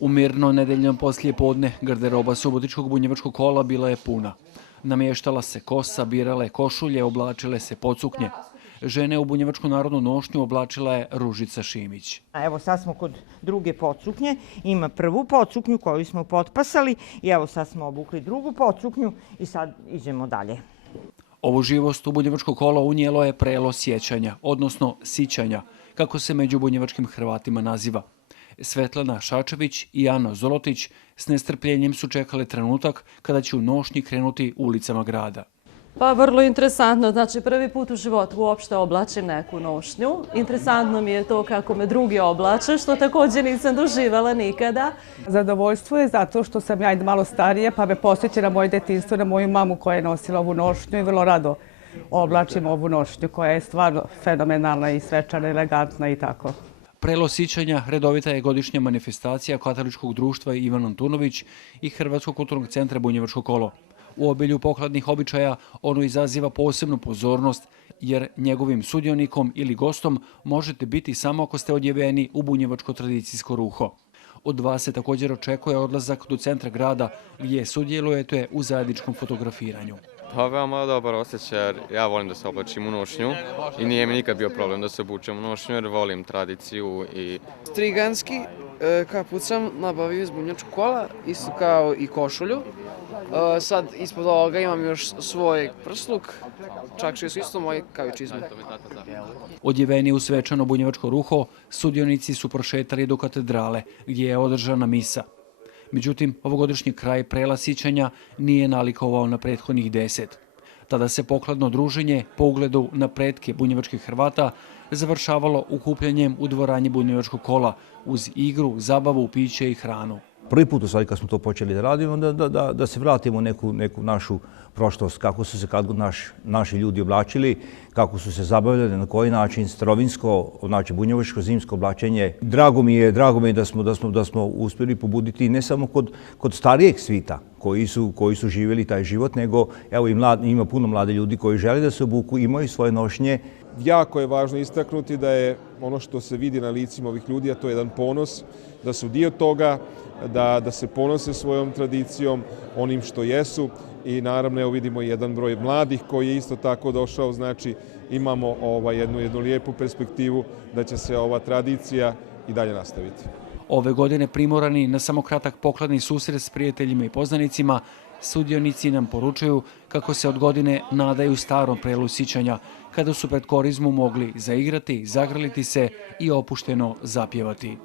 U mirno nedeljnom poslijepodne garderoba subotičkog bunjevačkog kola bila je puna. Namještala se kosa, birale košulje, oblačile se pocuknje. Žene u bunjevačku narodnu nošnju oblačila je Ružica Šimić. Evo sad smo kod druge pocuknje, ima prvu pocuknju koju smo potpasali i evo sad smo obukli drugu pocuknju i sad idemo dalje. Ovu živost u bunjevačko kolo unijelo je prelo sjećanja, odnosno sićanja, kako se među bunjevačkim Hrvatima naziva. Svetlana Šačević i Ana Zolotić s nestrpljenjem su čekale trenutak kada će u nošnji krenuti ulicama grada. Pa vrlo interesantno, znači prvi put u životu uopšte oblačim neku nošnju. Interesantno mi je to kako me drugi oblače, što također nisam doživala nikada. Zadovoljstvo je zato što sam ja malo starije, pa me posjeća na moje detinjstvo, na moju mamu koja je nosila ovu nošnju i vrlo rado oblačim ovu nošnju koja je stvarno fenomenalna i svečana, elegantna i tako. Prelo sićanja redovita je godišnja manifestacija Katoličkog društva Ivan Antunović i Hrvatskog kulturnog centra Bunjevačko kolo. U obilju pokladnih običaja ono izaziva posebnu pozornost, jer njegovim sudionikom ili gostom možete biti samo ako ste odjeveni u bunjevačko tradicijsko ruho. Od vas se također očekuje odlazak do centra grada gdje sudjelujete u zajedničkom fotografiranju. Pa veoma dobar osjećaj jer ja volim da se oblačim u nošnju i nije mi nikad bio problem da se obučem u nošnju jer volim tradiciju. Striganski kaput sam nabavio iz bunjevačkog kola, isto kao i košulju. Sad ispod ovoga imam još svoj prsluk, čak što su isto moje kao i čizme. Odjeveni u svečano bunjevačko ruho, sudionici su prošetali do katedrale gdje je održana misa. Međutim, ovogodišnji kraj prela sićanja nije nalikovao na prethodnih 10. Tada se pokladno druženje po ugledu na pretke bunjevačkih Hrvata završavalo ukupljanjem u dvorani bunjevačkog kola uz igru, zabavu, piće i hranu. Prvi put u stvari kad smo to počeli da radimo, da se vratimo u neku našu prošlost, kako su se naši ljudi oblačili, kako su se zabavljali, na koji način, starovinsko, znači bunjevačko zimsko oblačenje. Drago mi je da smo uspjeli pobuditi ne samo kod starijeg svita koji su živjeli taj život, nego evo ima puno mlade ljudi koji žele da se obuku, imaju svoje nošnje. Jako je važno istaknuti da je ono što se vidi na licima ovih ljudi, a to je jedan ponos, da su dio toga, da se ponose svojom tradicijom, onim što jesu i naravno evo vidimo jedan broj mladih koji je isto tako došao, znači imamo jednu lijepu perspektivu da će se ova tradicija i dalje nastaviti. Ove godine primorani na samo kratak pokladni susret s prijateljima i poznanicima, sudionici nam poručuju kako se od godine nadaju starom prelu sićanja, kada su pred korizmu mogli zaigrati, zagrliti se i opušteno zapjevati.